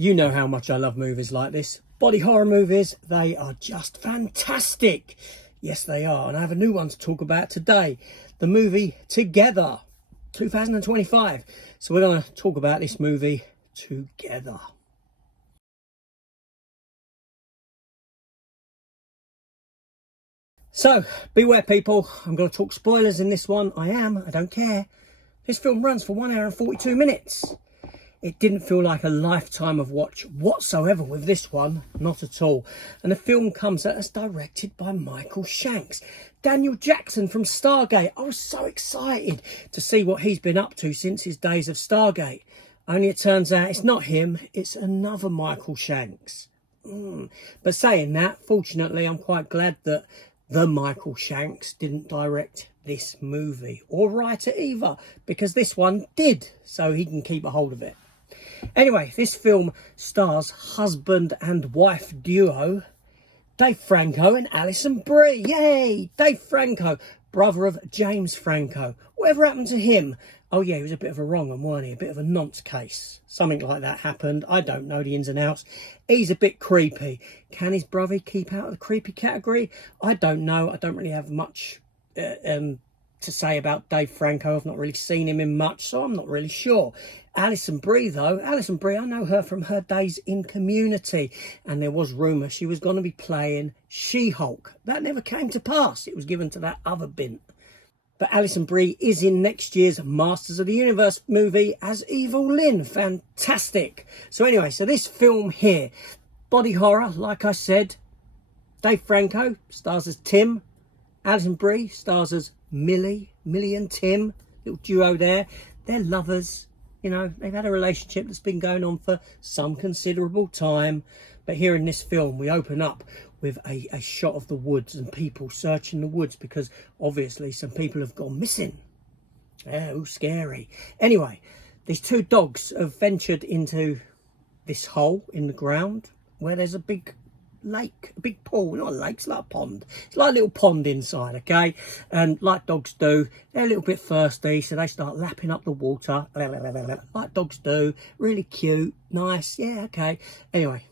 You know how much I love movies like this. Body horror movies, they are just fantastic. Yes, they are. And I have a new one to talk about today. The movie Together, 2025. So we're going to talk about this movie together. So, beware people, I'm going to talk spoilers in this one. I don't care. This film runs for 1 hour and 42 minutes. It didn't feel like a lifetime of watch whatsoever with this one, not at all. And the film comes at us directed by Michael Shanks. Daniel Jackson from Stargate. I was so excited to see what he's been up to since his days of Stargate. Only it turns out it's not him, it's another Michael Shanks. But saying that, fortunately, I'm quite glad that the Michael Shanks didn't direct this movie or write it either, because this one did, so he can keep a hold of it. Anyway, this film stars husband and wife duo Dave Franco and Alison Brie. Yay! Dave Franco, brother of James Franco. Whatever happened to him? Oh yeah, he was a bit of a wrong one, weren't he? A bit of a nonce case. Something like that happened. I don't know the ins and outs. He's a bit creepy. Can his brother keep out of the creepy category? I don't know. I don't really have much to say about Dave Franco. I've not really seen him in much, so I'm not really sure. Alison Brie, though. Alison Brie, I know her from her days in Community. And there was rumour she was going to be playing She-Hulk. That never came to pass. It was given to that other bint. But Alison Brie is in next year's Masters of the Universe movie as Evil Lynn. Fantastic. So anyway, so this film here, body horror, like I said. Dave Franco stars as Tim. Alison Brie stars as Millie and Tim, little duo there. They're lovers, you know, they've had a relationship that's been going on for some considerable time. But here in this film, we open up with a shot of the woods and people searching the woods because obviously some people have gone missing. Oh, scary. Anyway, these two dogs have ventured into this hole in the ground where there's a big lake, a big pool, not a lake, it's like a pond. It's like a little pond inside, okay? And like dogs do, they're a little bit thirsty, so they start lapping up the water, like dogs do. Really cute, nice, yeah, okay. Anyway,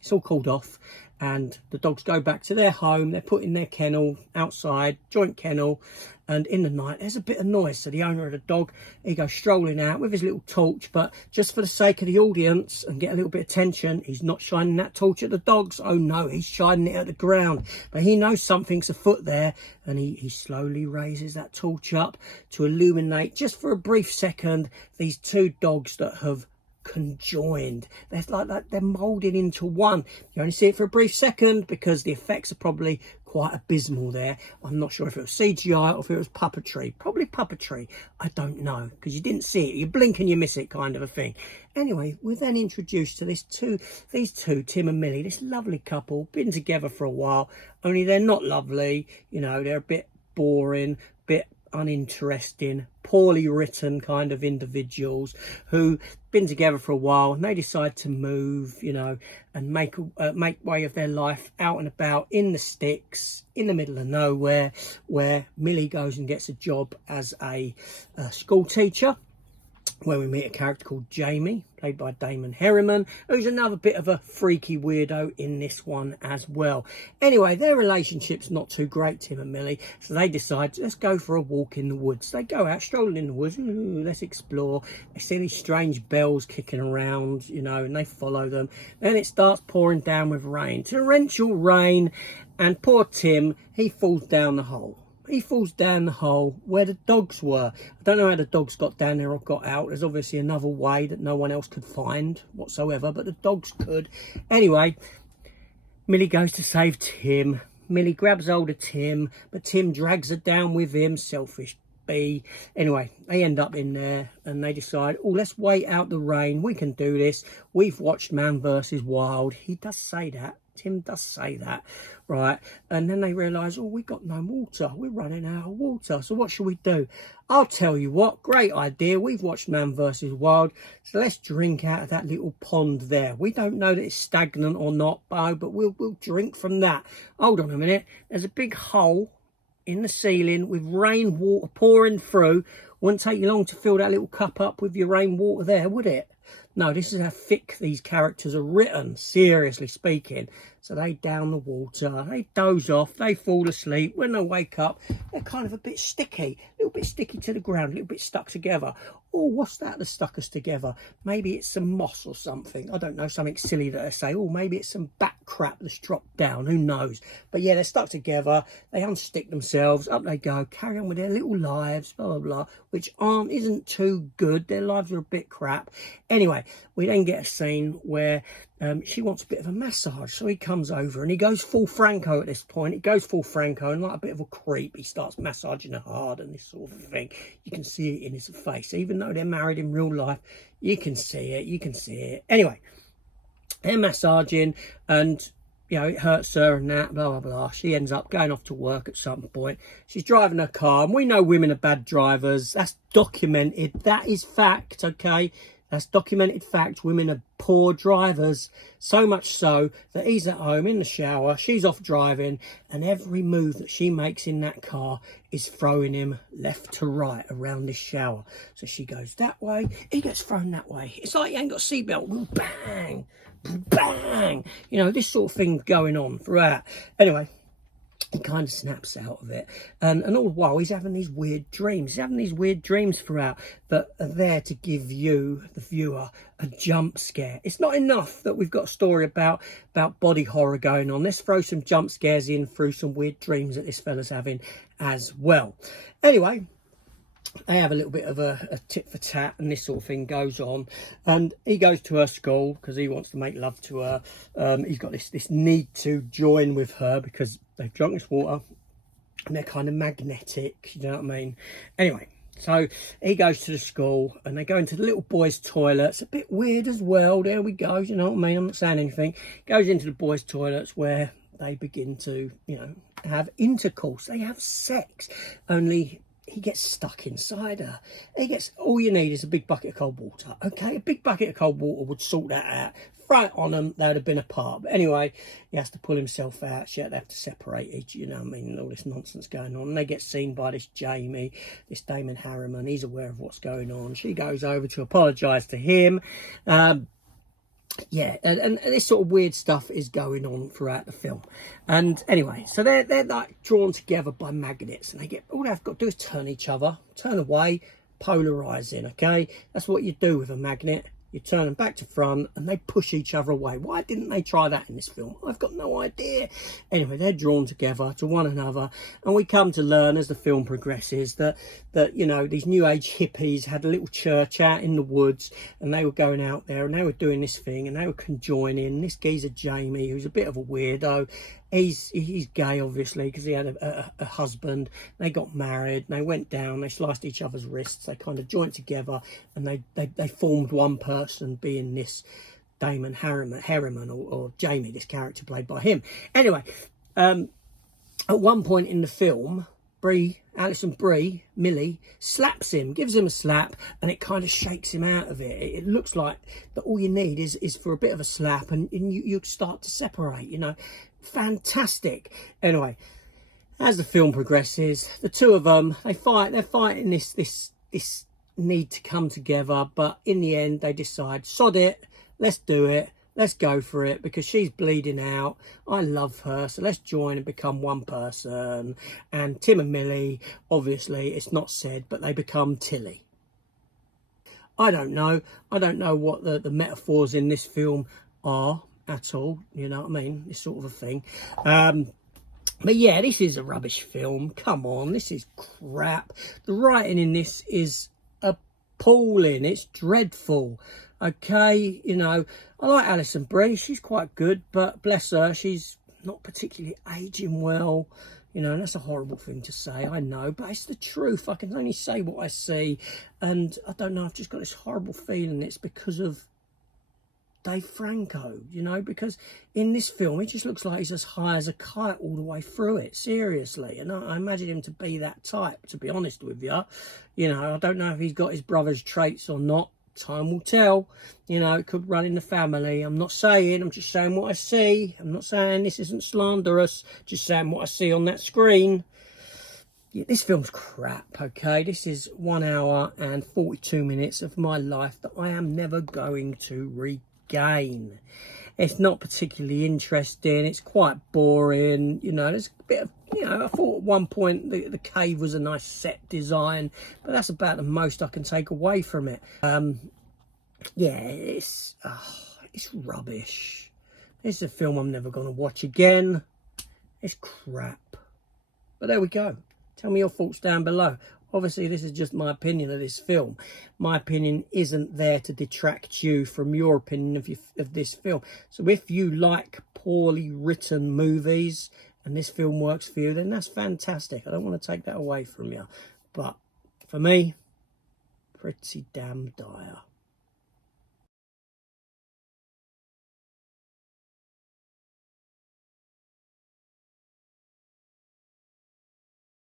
it's all called off, and the dogs go back to their home. They're put in their kennel outside, joint kennel, and in the night there's a bit of noise. So the owner of the dog, he goes strolling out with his little torch, but just for the sake of the audience and get a little bit of tension, he's not shining that torch at the dogs. Oh no, he's shining it at the ground. But he knows something's afoot there, and he slowly raises that torch up to illuminate, just for a brief second, these two dogs that have conjoined. They're like that, they're molded into one. You only see it for a brief second because the effects are probably quite abysmal there. I'm not sure if it was CGI or if it was puppetry. Probably puppetry, I don't know, because you didn't see it. You blink and you miss it, kind of a thing. Anyway, we're then introduced to these two, Tim and Millie, this lovely couple, been together for a while, only they're not lovely. You know, they're a bit boring, bit uninteresting, poorly written kind of individuals who been together for a while, and they decide to move, you know, and make way of their life out and about in the sticks in the middle of nowhere, where Millie goes and gets a job as a school teacher, where we meet a character called Jamie, played by Damon Herriman, who's another bit of a freaky weirdo in this one as well. Anyway, their relationship's not too great, Tim and Millie, so they decide, let's go for a walk in the woods. They go out, strolling in the woods, let's explore. They see these strange bells kicking around, you know, and they follow them. Then it starts pouring down with rain, torrential rain, and poor Tim, he falls down the hole. He falls down the hole where the dogs were. I don't know how the dogs got down there or got out. There's obviously another way that no one else could find whatsoever, but the dogs could. Anyway, Millie goes to save Tim. Millie grabs hold of Tim, but Tim drags her down with him. Selfish bee. Anyway, they end up in there and they decide, oh, let's wait out the rain. We can do this. We've watched Man vs. Wild. He does say that. Tim does say that, right? And then they realise, oh, we've got no water. We're running out of water. So what should we do? I'll tell you what, great idea. We've watched Man vs. Wild, so let's drink out of that little pond there. We don't know that it's stagnant or not, Bo, but we'll drink from that. Hold on a minute. There's a big hole in the ceiling with rainwater pouring through. Wouldn't take you long to fill that little cup up with your rainwater there, would it? No, this is how thick these characters are written, seriously speaking. So they down the water, they doze off, they fall asleep. When they wake up, they're kind of a bit sticky, a little bit sticky to the ground, a little bit stuck together. Oh, what's that that stuck us together? Maybe it's some moss or something. I don't know, something silly that I say. Oh, maybe it's some bat crap that's dropped down. Who knows? But yeah, they're stuck together. They unstick themselves. Up they go. Carry on with their little lives, blah, blah, blah, which isn't too good. Their lives are a bit crap. Anyway, we then get a scene where she wants a bit of a massage. So he comes over and he goes full Franco at this point. He goes full Franco and like a bit of a creep, he starts massaging her hard and this sort of thing. You can see it in his face. Even though they're married in real life, you can see it. You can see it. Anyway, they're massaging and, you know, it hurts her and that, blah, blah, blah. She ends up going off to work at some point. She's driving her car and we know women are bad drivers. That's documented. That is fact, okay? That's documented fact. Women are poor drivers. So much so that he's at home in the shower. She's off driving. And every move that she makes in that car is throwing him left to right around this shower. So she goes that way. He gets thrown that way. It's like he ain't got a seatbelt. Bang. Bang. You know, this sort of thing going on throughout. Anyway. He kind of snaps out of it. And all the while, he's having these weird dreams. He's having these weird dreams throughout that are there to give you, the viewer, a jump scare. It's not enough that we've got a story about body horror going on. Let's throw some jump scares in through some weird dreams that this fella's having as well. Anyway, they have a little bit of a tit for tat and this sort of thing goes on, and he goes to her school because he wants to make love to her. He's got this need to join with her because they've drunk this water and they're kind of magnetic, you know what I mean? Anyway, so he goes to the school and they go into the little boys' toilets. A bit weird as well. There we go, you know what I mean? I'm not saying anything. Goes into the boys' toilets where they begin to, you know, have intercourse. They have sex, only he gets stuck inside her. All you need is a big bucket of cold water, okay? A big bucket of cold water would sort that out. Throw it on them, they'd have been apart. But anyway, he has to pull himself out. They have to separate each, you know what I mean? And all this nonsense going on. And they get seen by this Jamie, this Damon Harriman. He's aware of what's going on. She goes over to apologise to him. Yeah, and this sort of weird stuff is going on throughout the film. And anyway, so they're like drawn together by magnets, and all they've got to do is turn away, polarizing, okay? That's what you do with a magnet. You turn them back to front and they push each other away. Why didn't they try that in this film? I've got no idea. Anyway, they're drawn together to one another, and we come to learn as the film progresses that you know, these new age hippies had a little church out in the woods, and they were going out there and they were doing this thing and they were conjoining. This geezer Jamie, who's a bit of a weirdo, he's gay obviously because he had a husband. They got married, they went down, they sliced each other's wrists, they kind of joined together and they formed one person, being this Damon Harriman or Jamie, this character played by him. Anyway, at one point in the film, Alison Brie, Millie, slaps him, gives him a slap, and it kind of shakes him out of it. It looks like that all you need is for a bit of a slap and you start to separate, you know. Fantastic. Anyway, as the film progresses, the two of them, they're fighting this need to come together, but in the end they decide, sod it, let's do it. Let's go for it because she's bleeding out. I love her, so let's join and become one person. And Tim and Millie, obviously, it's not said, but they become Tilly. I don't know what the metaphors in this film are at all. You know what I mean? This sort of a thing. But yeah, this is a rubbish film. Come on, this is crap. The writing in this is appalling. It's dreadful. Okay, you know, I like Alison Brie. She's quite good, but bless her, she's not particularly aging well. You know, and that's a horrible thing to say, I know, but it's the truth. I can only say what I see. And I don't know, I've just got this horrible feeling it's because of Dave Franco, you know, because in this film, it just looks like he's as high as a kite all the way through it, seriously. And I imagine him to be that type, to be honest with you. You know, I don't know if he's got his brother's traits or not. Time will tell. You know, it could run in the family. I'm not saying, I'm just saying what I see. I'm not saying this isn't slanderous, just saying what I see on that screen. Yeah, this film's crap, okay? This is 1 hour and 42 minutes of my life that I am never going to regain. It's not particularly interesting. It's quite boring. You know, there's a bit of, you know, I thought at one point the cave was a nice set design, but that's about the most I can take away from it. Yeah, it's rubbish. This is a film I'm never going to watch again. It's crap. But there we go. Tell me your thoughts down below. Obviously, this is just my opinion of this film. My opinion isn't there to detract you from your opinion of this film. So if you like poorly written movies and this film works for you, then that's fantastic. I don't want to take that away from you. But for me, pretty damn dire.